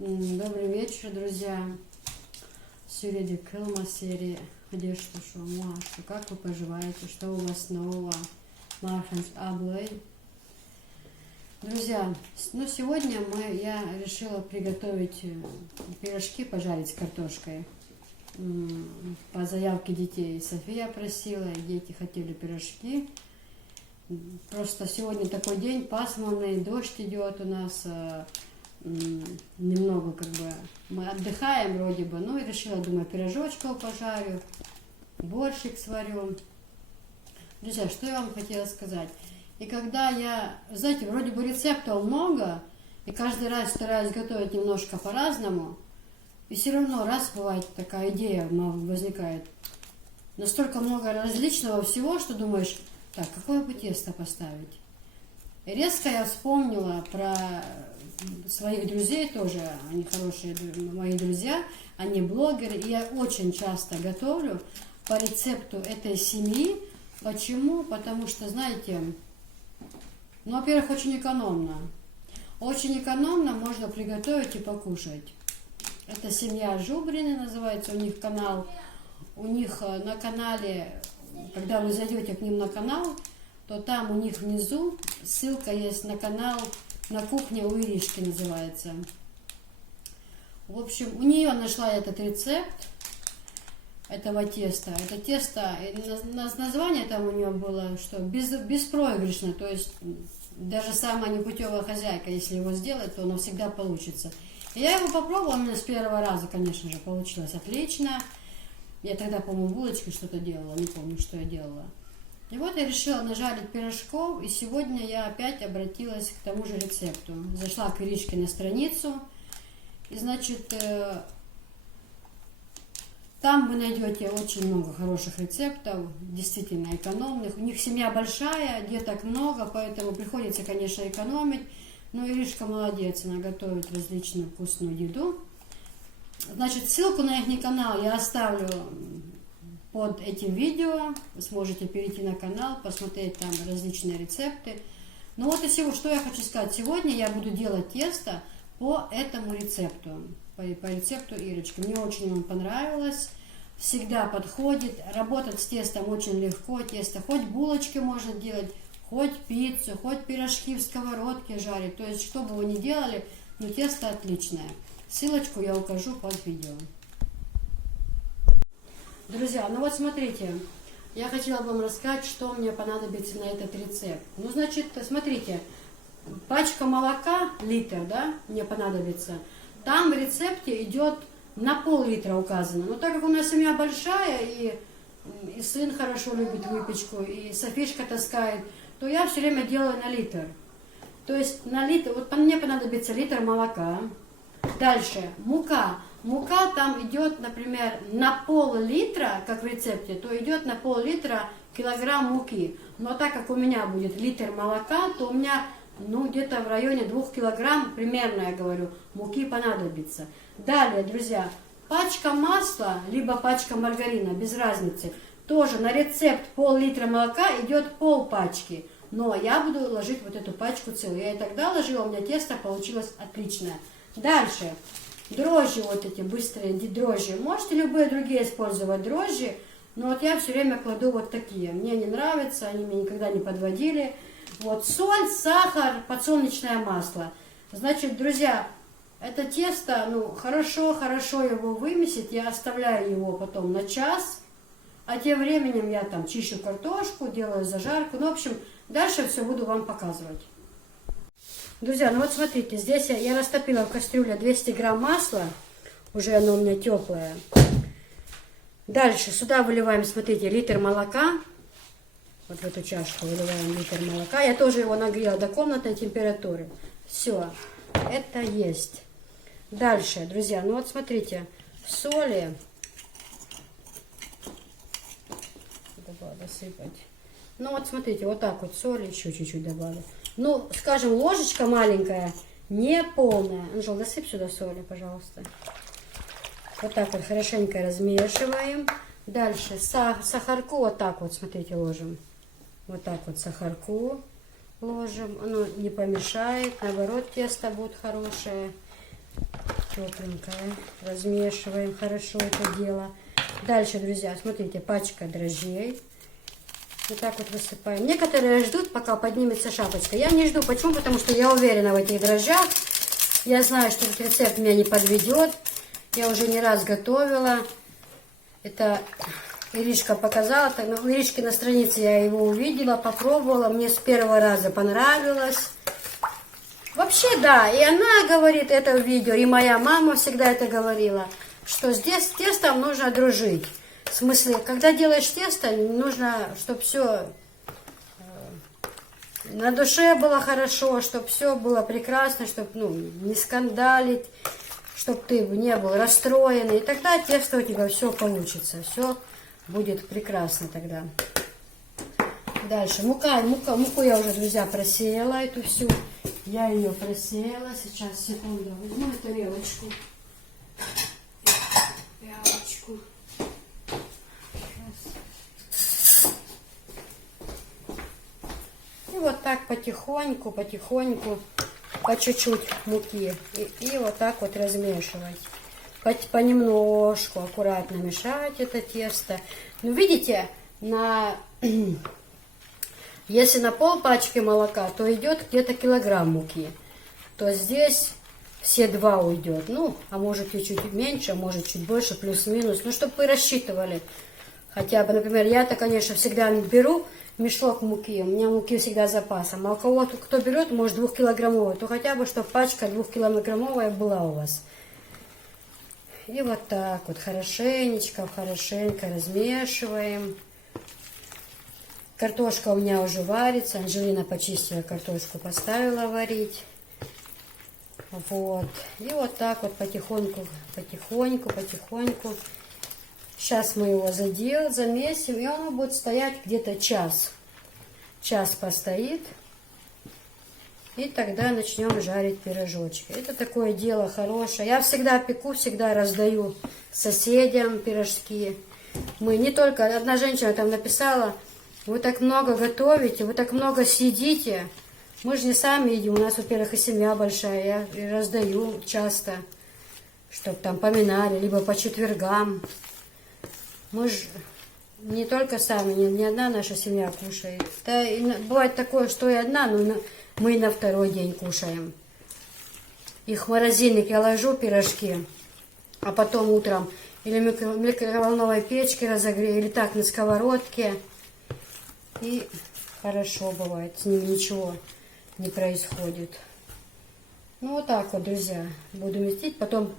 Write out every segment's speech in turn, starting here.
Добрый вечер, друзья. Сюрреди Кылма серии. Где что, Маша, как вы поживаете? Что у вас нового? Марханс Аблей. Друзья, сегодня я решила приготовить пирожки, пожарить с картошкой. По заявке детей. София просила, дети хотели пирожки. Просто сегодня такой день пасмурный, дождь идет у нас. Немного мы отдыхаем вроде бы, и решила, думаю, пирожочков пожарю, борщик сварю. Друзья, что я вам хотела сказать? И когда знаете, вроде бы рецептов много, и каждый раз стараюсь готовить немножко по-разному, и все равно раз бывает такая идея возникает. Настолько много различного всего, что думаешь, так, какое бы тесто поставить? И резко я вспомнила про своих друзей тоже, они хорошие мои друзья, они блогеры, и я очень часто готовлю по рецепту этой семьи. Почему? Потому что, знаете, во-первых, очень экономно. Очень экономно можно приготовить и покушать. Это семья Жубрины называется, у них канал. У них на канале, когда вы зайдете к ним на канал, то там у них внизу ссылка есть на канал «На кухне у Иришки» называется. В общем, у нее нашла этот рецепт этого теста. Это тесто, название там у нее было, что беспроигрышно, то есть даже самая непутевая хозяйка, если его сделать, то оно всегда получится. И я его попробовала, у меня с первого раза, конечно же, получилось отлично. Я тогда, по-моему, булочки что-то делала, не помню, что я делала. И вот я решила нажарить пирожков, и сегодня я опять обратилась к тому же рецепту. Зашла к Иришке на страницу, и, значит, там вы найдете очень много хороших рецептов, действительно экономных. У них семья большая, деток много, поэтому приходится, конечно, экономить. Но Иришка молодец, она готовит различную вкусную еду. Значит, ссылку на их канал я оставлю под этим видео. Вы сможете перейти на канал, посмотреть там различные рецепты. Ну вот и всего, что я хочу сказать. Сегодня я буду делать тесто по этому рецепту. По рецепту Ирочки. Мне очень он понравилось. Всегда подходит. Работать с тестом очень легко. Тесто хоть булочки можно делать, хоть пиццу, хоть пирожки в сковородке жарить. То есть, что бы вы ни делали, но тесто отличное. Ссылочку я укажу под видео. Друзья, ну вот смотрите, я хотела бы вам рассказать, что мне понадобится на этот рецепт. Ну, значит, смотрите, пачка молока, литр, да, мне понадобится. Там в рецепте идет на пол-литра указано. Но так как у нас семья большая, и сын хорошо любит выпечку, и Софишка таскает, то я все время делаю на литр. То есть на литр, вот мне понадобится литр молока. Дальше, мука. Мука там идет, например, на пол-литра, как в рецепте, то идет на пол-литра килограмм муки. Но так как у меня будет литр молока, то у меня, где-то в районе 2 килограмм, примерно, я говорю, муки понадобится. Далее, друзья, пачка масла, либо пачка маргарина, без разницы. Тоже на рецепт пол-литра молока идет пол-пачки. Но я буду ложить вот эту пачку целую. Я и тогда ложила, у меня тесто получилось отличное. Дальше. Дрожжи, вот эти быстрые дрожжи. Можете любые другие использовать дрожжи, но вот я все время кладу вот такие. Мне они нравятся, они меня никогда не подводили. Вот соль, сахар, подсолнечное масло. Значит, друзья, это тесто, хорошо его вымесить. Я оставляю его потом на час. А тем временем я там чищу картошку, делаю зажарку. В общем, дальше все буду вам показывать. Друзья, вот смотрите, здесь я растопила в кастрюле 200 грамм масла, уже оно у меня теплое. Дальше сюда выливаем, смотрите, литр молока, вот в эту чашку выливаем литр молока. Я тоже его нагрела до комнатной температуры. Все, это есть. Дальше, друзья, вот смотрите, соли, досыпать. Вот смотрите, вот так вот соли еще чуть-чуть добавлю. Скажем, ложечка маленькая, не полная. Анжел, досыпь сюда соли, пожалуйста. Вот так вот хорошенько размешиваем. Дальше сахарку вот так вот, смотрите, ложим. Вот так вот сахарку ложим. Оно не помешает, наоборот, тесто будет хорошее. тепленькая. Размешиваем хорошо это дело. Дальше, друзья, смотрите, пачка дрожжей. Вот так вот высыпаем. Некоторые ждут, пока поднимется шапочка. Я не жду. Почему? Потому что я уверена в этих дрожжах. Я знаю, что этот рецепт меня не подведет. Я уже не раз готовила. Это Иришка показала. У Иришки на странице я его увидела, попробовала. Мне с первого раза понравилось. Вообще, да. И она говорит это в видео. И моя мама всегда это говорила. Что здесь с тестом нужно дружить. В смысле, когда делаешь тесто, нужно, чтобы все на душе было хорошо, чтобы все было прекрасно, чтобы не скандалить, чтобы ты не был расстроен. И тогда тесто у тебя все получится, все будет прекрасно тогда. Дальше, муку я уже, друзья, просеяла эту всю. Я ее просеяла. Сейчас, секунду, возьму тарелочку. Пялочку. И вот так потихоньку, по чуть-чуть муки. И вот так вот размешивать. Понемножку, аккуратно мешать это тесто. Ну, видите, если на пол пачки молока, то идет где-то килограмм муки. То здесь все 2 уйдет. Ну, а может и чуть меньше, а может чуть больше, плюс-минус. Ну, чтобы вы рассчитывали. Хотя бы, например, я-то, конечно, всегда беру мешок муки. У меня муки всегда запасом. А у кого-то, кто берет, может, 2-килограммовую, то хотя бы, чтобы пачка 2-килограммовая была у вас. И вот так вот хорошенько размешиваем. Картошка у меня уже варится. Анжелина почистила картошку, поставила варить. Вот. И вот так вот потихоньку. Сейчас мы его замесим, и он будет стоять где-то час. Час постоит. И тогда начнем жарить пирожочки. Это такое дело хорошее. Я всегда пеку, всегда раздаю соседям пирожки. Мы не только... Одна женщина там написала: вы так много готовите, вы так много съедите. Мы же не сами едим. У нас, во-первых, и семья большая. Я раздаю часто, чтобы там поминали, либо по четвергам. Мы же не только сами, не одна наша семья кушает. Да, и бывает такое, что и одна, но мы и на второй день кушаем. Их в морозильник я ложу, пирожки, а потом утром или в микроволновой печке разогрею, или так на сковородке. И хорошо бывает, с ними ничего не происходит. Ну вот так вот, друзья, буду местить, потом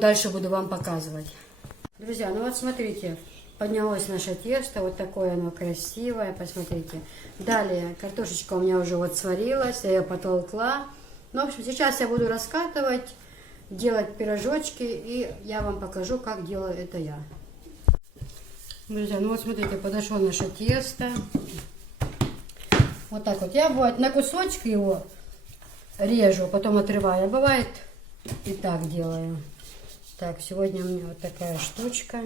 дальше буду вам показывать. Друзья, ну вот смотрите, поднялось наше тесто, вот такое оно красивое, посмотрите. Далее, картошечка у меня уже вот сварилась, я ее потолкла. Ну, в общем, сейчас я буду раскатывать, делать пирожочки, и я вам покажу, как делаю это я. Друзья, ну вот смотрите, подошло наше тесто. Вот так вот. Я бывает на кусочки его режу, потом отрываю. А бывает и так делаю. Так, сегодня у меня вот такая штучка.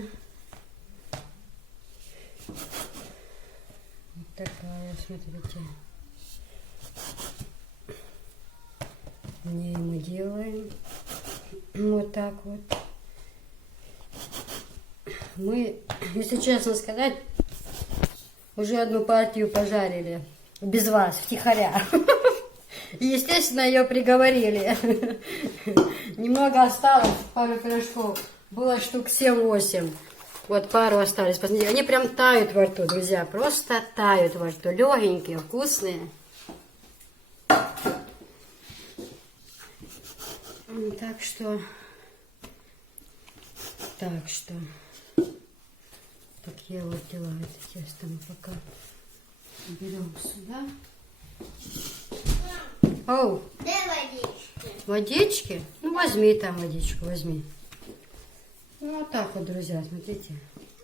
Вот такая, смотрите. В ней мы делаем. Вот так вот. Мы, если честно сказать, уже одну партию пожарили. Без вас, втихаря. И, естественно, ее приговорили. Немного осталось, пару пирожков. Было штук 7-8. Вот пару остались. Посмотрите, они прям тают во рту, друзья. Просто тают во рту. Легенькие, вкусные. Так что такие вот дела. Это тесто мы пока берем сюда. Оу. Дай водички. Водички? Ну, возьми там водичку, возьми. Ну, вот так вот, друзья, смотрите.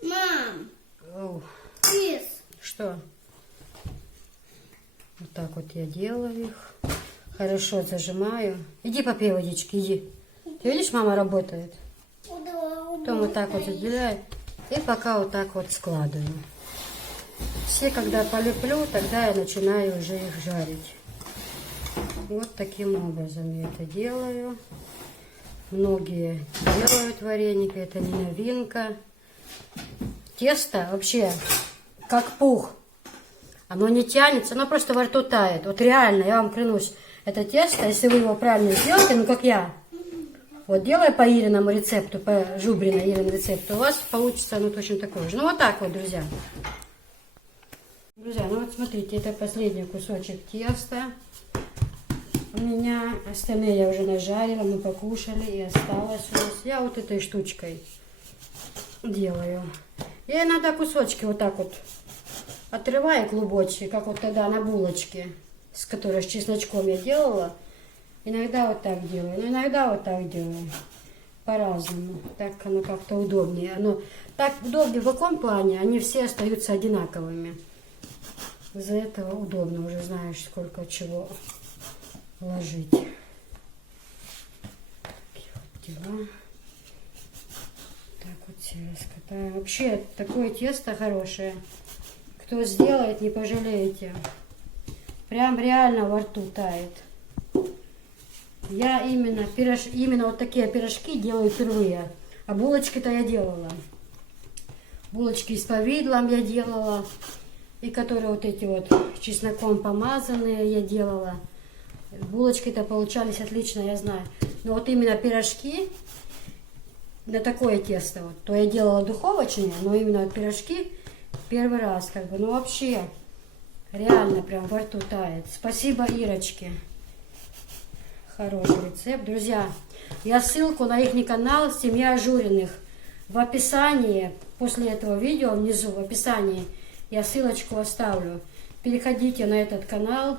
Мам. Оу. Кис. Что? Вот так вот я делаю их. Хорошо зажимаю. Иди попей водички, иди. Ты видишь, мама работает. Потом вот так вот отделяю. И пока вот так вот складываю. Все, когда полеплю, тогда я начинаю уже их жарить. Вот таким образом я это делаю. Многие делают вареники, это не новинка. Тесто вообще как пух. Оно не тянется, оно просто во рту тает. Вот реально, я вам клянусь, это тесто, если вы его правильно сделаете, ну как я, вот делая по Ириному рецепту, по Жубрина Ирин рецепту, у вас получится оно точно такое же. Ну вот так вот, друзья. Друзья, ну вот смотрите, это последний кусочек теста. У меня остальные я уже нажарила, мы покушали, и осталось у нас. Я вот этой штучкой делаю. Я иногда кусочки вот так вот отрываю клубочки, как вот тогда на булочке, с которой с чесночком я делала. Иногда вот так делаю, но иногда вот так делаю. По-разному. Так оно как-то удобнее. Оно так удобнее в каком плане? Они все остаются одинаковыми. Из-за этого удобно, уже знаешь, сколько чего ложить. Такие вот дела. Так вот все раскатаем. Вообще, такое тесто хорошее. Кто сделает, не пожалеете. Прям реально во рту тает. Я именно вот такие пирожки делаю впервые. А булочки-то я делала. Булочки с повидлом я делала. И которые вот эти вот чесноком помазанные я делала. Булочки-то получались отлично, я знаю. Но вот именно пирожки на такое тесто, вот, то я делала духовочные, но именно вот пирожки первый раз как бы. Ну вообще, реально прям во рту тает. Спасибо Ирочке. Хороший рецепт. Друзья, я ссылку на их канал «Семья Журиных» в описании, после этого видео внизу в описании я ссылочку оставлю. Переходите на этот канал.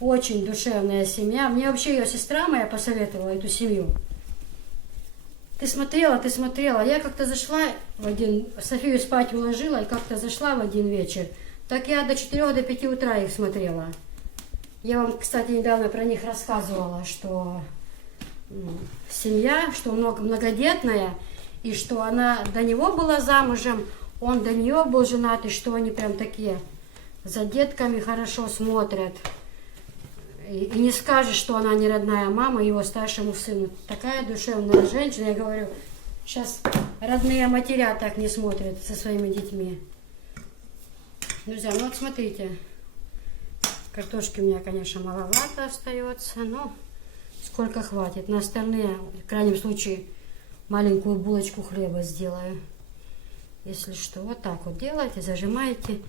Очень душевная семья. Мне вообще ее сестра моя посоветовала эту семью. Ты смотрела. Я как-то зашла Софию спать уложила и как-то зашла в один вечер. Так я до 4 до 5 утра их смотрела. Я вам, кстати, недавно про них рассказывала, что семья, что многодетная, и что она до него была замужем, он до нее был женат, и что они прям такие за детками хорошо смотрят. И не скажешь, что она не родная мама его старшему сыну. Такая душевная женщина, я говорю, сейчас родные матеря так не смотрят со своими детьми. Друзья, ну вот смотрите, картошки у меня, конечно, маловато остается, но сколько хватит. На остальные, в крайнем случае, маленькую булочку хлеба сделаю. Если что, вот так вот делаете, зажимаете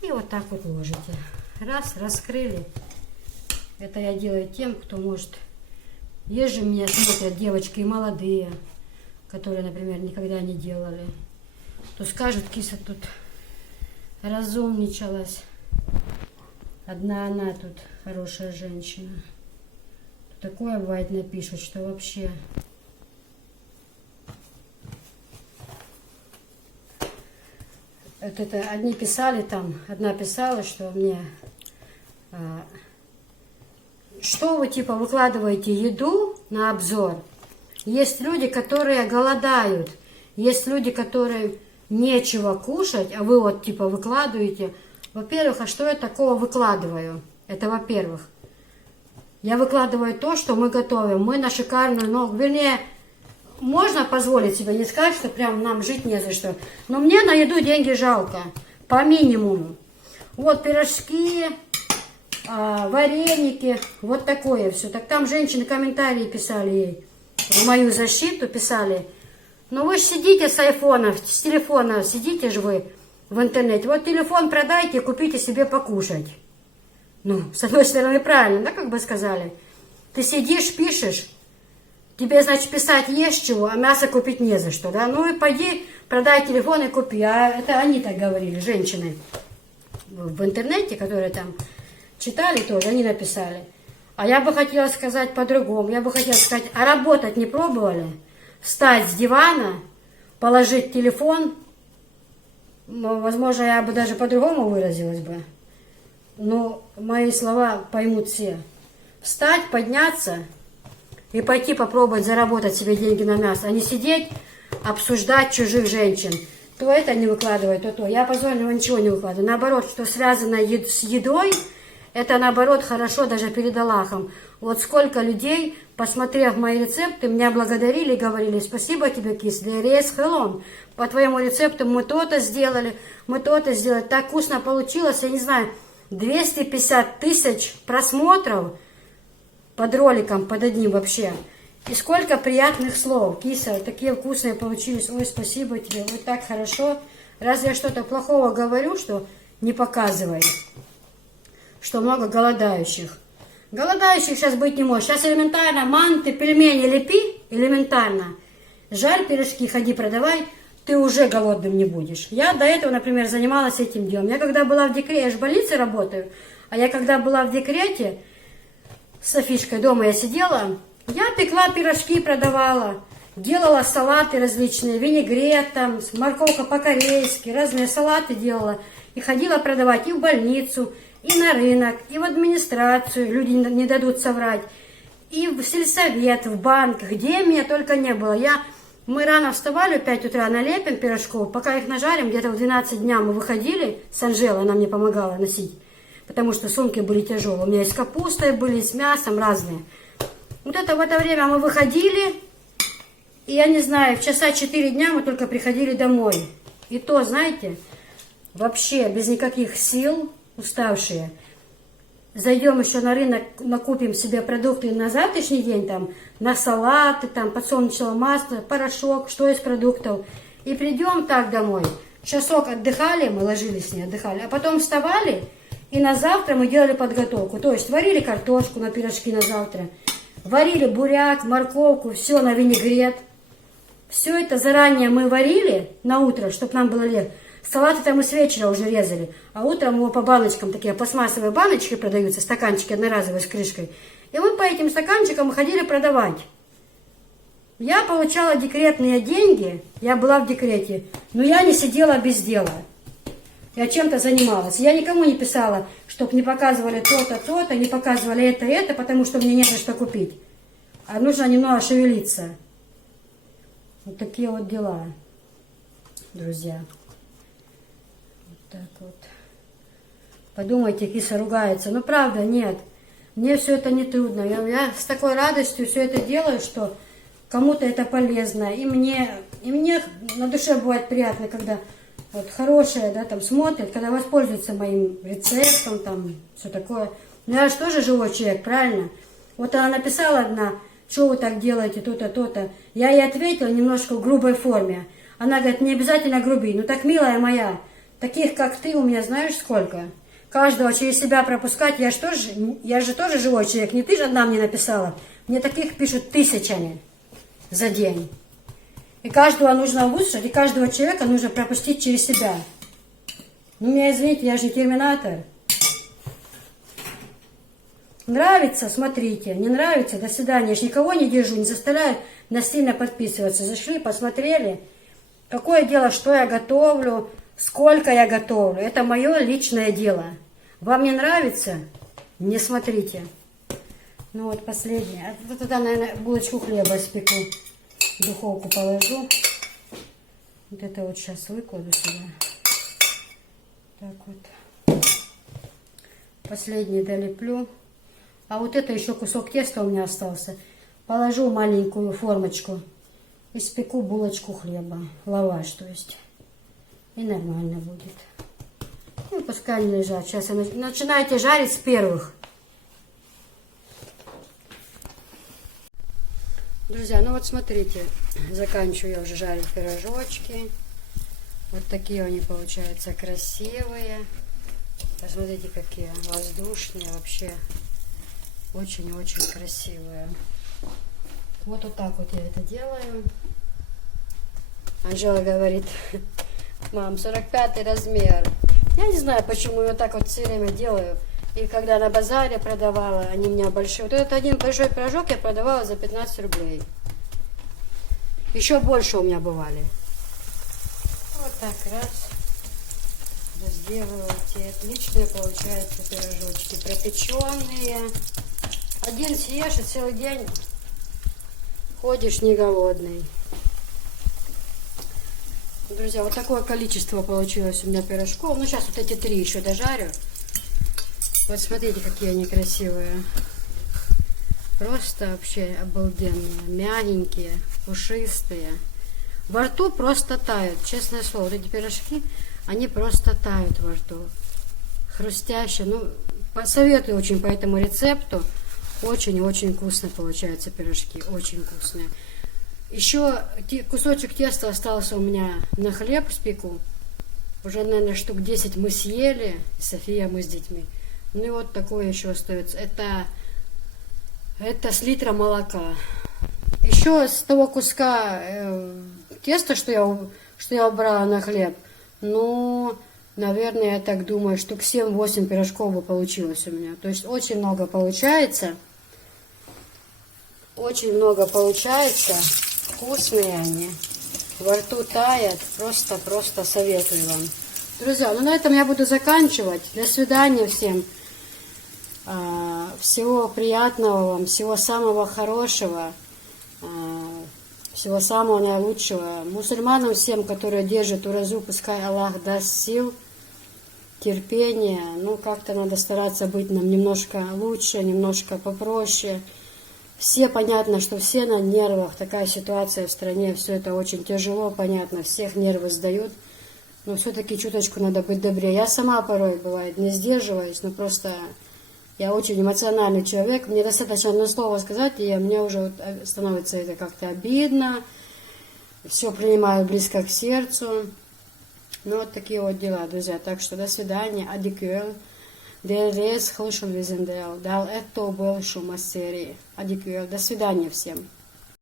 и вот так вот ложите. Раз, раскрыли. Это я делаю тем, кто может... Есть же меня смотрят девочки и молодые, которые, например, никогда не делали. То скажут, киса тут разумничалась. Одна она тут хорошая женщина. Такое бывает напишут, что вообще... Это одни писали там, одна писала, что мне... Что вы типа выкладываете еду на обзор? Есть люди, которые голодают, есть люди, которые нечего кушать, а вы вот типа выкладываете. Во-первых, а что я такого выкладываю? Это во-первых. Я выкладываю то, что мы готовим. Мы на шикарную ногу. Вернее, можно позволить себе, не сказать, что прям нам жить не за что. Но мне на еду деньги жалко. По минимуму. Вот пирожки... вареники, вот такое все. Так там женщины комментарии писали ей, в мою защиту писали. Но вы же сидите с айфона, с телефона, сидите же вы в интернете. Вот телефон продайте, купите себе покушать. Ну, с одной стороны, правильно, да, как бы сказали. Ты сидишь, пишешь, тебе, значит, писать есть чего, а мясо купить не за что, да. Ну и пойди, продай телефон и купи. А это они так говорили, женщины в интернете, которые там... Читали тоже, они написали. А я бы хотела сказать по-другому. Я бы хотела сказать, а работать не пробовали? Встать с дивана, положить телефон. Ну, возможно, я бы даже по-другому выразилась бы. Но мои слова поймут все. Встать, подняться и пойти попробовать заработать себе деньги на мясо. А не сидеть, обсуждать чужих женщин. То это не выкладывает, то. Я позорного ничего не выкладываю. Наоборот, что связано с едой... Это, наоборот, хорошо даже перед Аллахом. Вот сколько людей посмотрев мои рецепты, меня благодарили и говорили: спасибо тебе, Кис, Дерес Хелон. По твоему рецепту мы то-то сделали, так вкусно получилось, я не знаю, 250 тысяч просмотров под роликом, под одним вообще. И сколько приятных слов. Киса, такие вкусные получились. Ой, спасибо тебе, вот так хорошо. Разве я что-то плохого говорю, что не показывай? Что много голодающих. Голодающих сейчас быть не может. Сейчас элементарно манты, пельмени лепи, элементарно. Жарь пирожки, ходи продавай, ты уже голодным не будешь. Я до этого, например, занималась этим делом. Я когда была в декрете, я же в больнице работаю, а я когда была в декрете, с Софишкой дома я сидела, я пекла пирожки, продавала, делала салаты различные, винегрет, там, морковка по-корейски, разные салаты делала. И ходила продавать и в больницу, и на рынок, и в администрацию, люди не дадут соврать, и в сельсовет, в банк, где меня только не было. Мы рано вставали, в 5 утра налепим пирожков, пока их нажарим, где-то в 12 дня мы выходили с Анжелой, она мне помогала носить, потому что сумки были тяжелые. У меня и с капустой были, и с мясом разные. Вот это в это время мы выходили, и я не знаю, в часа 4 дня мы только приходили домой. И то, знаете, вообще без никаких сил, уставшие. Зайдем еще на рынок, накупим себе продукты на завтрашний день, там, на салаты, там, подсолнечное масло, порошок, что из продуктов. И придем так домой. Часок отдыхали, мы ложились, не отдыхали, а потом вставали, и на завтра мы делали подготовку. То есть варили картошку на пирожки на завтра, варили буряк, морковку, все на винегрет. Все это заранее мы варили на утро, чтобы нам было легче. Салаты-то мы с вечера уже резали, а утром его по баночкам, такие пластмассовые баночки продаются, стаканчики одноразовые с крышкой. И мы по этим стаканчикам ходили продавать. Я получала декретные деньги, я была в декрете, но я не сидела без дела. Я чем-то занималась. Я никому не писала, чтобы не показывали то-то, то-то, не показывали это, потому что мне не за что купить. А нужно немного шевелиться. Вот такие вот дела, друзья. Так вот. Подумайте, Киса ругается. Ну, правда, нет. Мне все это не трудно. Я с такой радостью все это делаю, что кому-то это полезно. И мне на душе бывает приятно, когда вот хорошие, да, там смотрят, когда воспользуются моим рецептом, там, все такое. Но я же тоже живой человек, правильно? Вот она написала одна: что вы так делаете, то-то, то-то. Я ей ответила немножко в грубой форме. Она говорит: не обязательно груби. Ну так, милая моя, таких, как ты, у меня знаешь сколько? Каждого через себя пропускать, я же тоже живой человек. Не ты же одна мне написала. Мне таких пишут тысячами за день. И каждого нужно выслушать, и каждого человека нужно пропустить через себя. Ну, меня извините, я же не терминатор. Нравится, смотрите. Не нравится, до свидания. Я же никого не держу, не заставляю насильно подписываться. Зашли, посмотрели. Какое дело, что я готовлю, сколько я готовлю. Это мое личное дело. Вам не нравится? Не смотрите. Ну вот последнее. Вот туда, наверное, булочку хлеба испеку. В духовку положу. Вот это вот сейчас выкладу сюда. Так вот. Последний долеплю. А вот это еще кусок теста у меня остался. Положу в маленькую формочку. Испеку булочку хлеба. Лаваш, то есть. И нормально будет. Ну, пускай они лежат. Сейчас начинайте жарить с первых. Друзья, ну вот смотрите. Заканчиваю я уже жарить пирожочки. Вот такие они получаются красивые. Посмотрите, какие воздушные вообще. Очень-очень красивые. Вот так вот я это делаю. Анжела говорит: мам, 45 размер. Я не знаю, почему я так вот все время делаю. И когда на базаре продавала, они у меня большие. Вот этот один большой пирожок я продавала за 15 рублей. Еще больше у меня бывали. Вот так раз. Разделывайте. Отличные получаются пирожочки. Пропеченные. Один съешь и целый день ходишь не голодный. Друзья, вот такое количество получилось у меня пирожков. Ну, сейчас вот эти 3 еще дожарю. Вот смотрите, какие они красивые. Просто вообще обалденные, мягенькие, пушистые. Во рту просто тают, честное слово. Вот эти пирожки, они просто тают во рту. Хрустящие. Ну, советую очень по этому рецепту. Очень-очень вкусно получаются пирожки. Очень вкусные. Еще кусочек теста остался у меня на хлеб спеку. Уже, наверное, штук 10 мы съели. И София, мы с детьми. Ну и вот такое еще остается. Это с литра молока. Еще с того куска теста, что я убрала на хлеб, ну, наверное, я так думаю, штук 7-8 пирожков бы получилось у меня. То есть очень много получается. Очень много получается. Вкусные они. Во рту таят. Просто советую вам. Друзья, ну на этом я буду заканчивать. До свидания всем. Всего приятного вам. Всего самого хорошего. Всего самого наилучшего. Мусульманам всем, которые держат уразу, пускай Аллах даст сил, терпения. Ну, как-то надо стараться быть нам немножко лучше, немножко попроще. Все понятно, что все на нервах. Такая ситуация в стране, все это очень тяжело, понятно. Всех нервы сдают. Но все-таки чуточку надо быть добрее. Я сама порой, бывает, не сдерживаюсь, но просто... Я очень эмоциональный человек, мне достаточно одно слово сказать, и мне уже становится это как-то обидно, все принимаю близко к сердцу. Ну, вот такие вот дела, друзья. Так что до свидания, адикюэл, дерез хлышен визендел, дал это был шума серии. Адикюэл, до свидания всем.